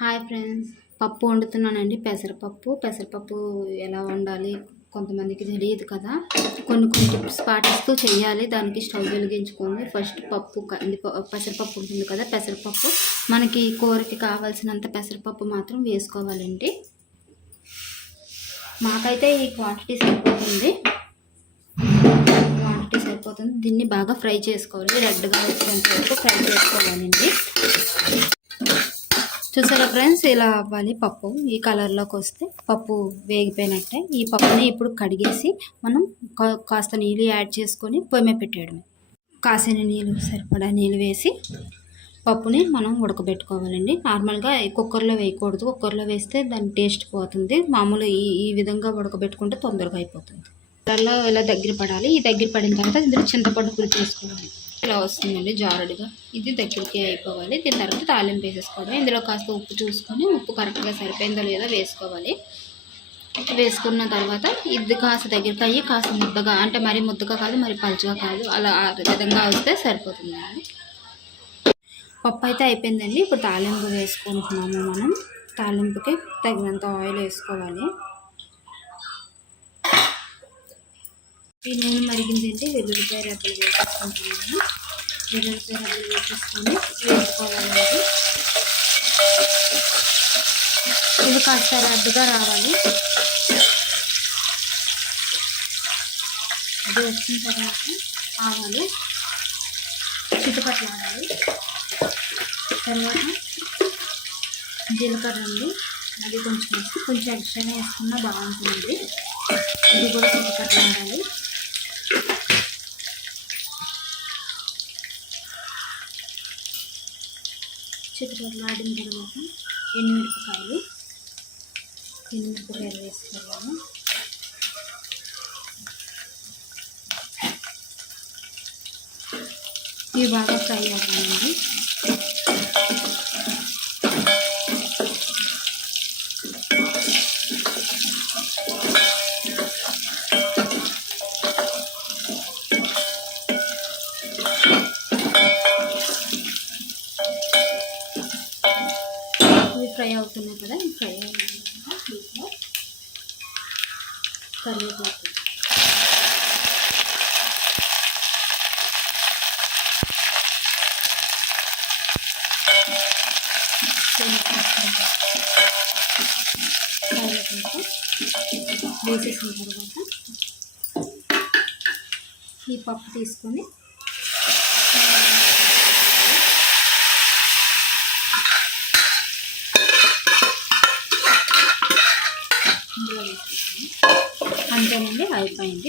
Hi friends. పప్పు వండుతున్నానండి. పెసరపప్పు. పెసరపప్పు ఎలా వండాలి కొంతమందికి తెలియదు కదా. కొన్ని కొన్ని టిప్స్ పాటిస్తూ చేయాలి దానికి స్టవ్ వెలిగించుకొని ఫస్ట్ పప్పు కంది పెసరపప్పు ఉంటుంది కదా పెసరపప్పు. మనకి కూరకి కావాల్సినంత పెసరపప్పు మాత్రం వేసుకోవాలండి. మాకైతే ఈ క్వాంటిటీ సరిపోతుంది. క్వాంటిటీ సరిపోతుంది. దీన్ని బాగా ఫ్రై చేసుకోవాలి. రెడ్గా వచ్చేంత వరకు ఫ్రై చేసుకోవాలండి. చూసారా ఫ్రెండ్స్? ఇలా అవ్వాలి పప్పు. ఈ కలర్లోకి వస్తే పప్పు వేగిపోయినట్టే. ఈ పప్పుని ఇప్పుడు కడిగేసి మనం కా- కాస్త నీళ్ళు యాడ్ చేసుకొని పొయ్యి మీద పెట్టేయడమే. కాసిన నీళ్ళు సరిపడా నీళ్ళు వేసి పప్పుని మనం ఉడకబెట్టుకోవాలండి. నార్మల్గా కుక్కర్లో వేయకూడదు. కుక్కర్లో వేస్తే దాని టేస్ట్ పోతుంది. మామూలు ఈ ఈ విధంగా ఉడకబెట్టుకుంటే తొందరగా అయిపోతుంది. కలర్లో ఇలా దగ్గర పడాలి. ఈ దగ్గర పడిన తర్వాత ఇందులో చింతపండు పులుసు వేసుకోవాలి. ఇలా వస్తుందండి జారుడుగా. ఇది దగ్గరికి అయిపోవాలి. దీని తర్వాత తాలింపు వేసేసుకోవడం ఇందులో కాస్త ఉప్పు చూసుకొని ఉప్పు కరెక్ట్గా సరిపోయిందో లేదో వేసుకోవాలి. వేసుకున్న తర్వాత ఇది కాస్త దగ్గరికి అయ్యి కాస్త ముద్దగా అంటే మరి ముద్దగా కాదు మరి పలుచగా కాదు అలా ఆ విధంగా వస్తే సరిపోతుందండి. పప్పు అయితే అయిపోయిందండి. ఇప్పుడు తాలింపు వేసుకుంటున్నాము మనం. తాలింపుకి తగినంత ఆయిల్ వేసుకోవాలి. ఈ నూనె మరిగిందంటే వెల్లుల్లిపాయ రెబ్బలు వేసేసుకుంటున్నాను. వెల్లుల్లిపాయ రెబ్బలు వేసేసుకొని వేసుకోవాలండి. ఇవి కాస్త రద్దుగా రావాలి. అది వచ్చిన తర్వాత ఆవాలు చుట్టుపక్కల ఆడాలి తర్వాత జీలకర్ర అండి. అది కొంచెం వేసి కొంచెం ఎక్స్ట్రానే వేసుకున్నా బాగుంటుంది. ఇది కూడా చుట్టుపక్కల చిత్రలాడిన తర్వాత ఎండుమిరపకాయలు ఎండుమిరపకాయలు వేసుకోవాలి ఇవి బాగా ఫ్రై అవ్వాలండి ఇవి ఫ్రై అవుతున్నాయి కదా ఫ్రై అయిన దీంట్లో కరివేపాకు వేసేసిన తర్వాత ఈ పప్పు తీసుకొని అంతేనండి అయిపోయింది.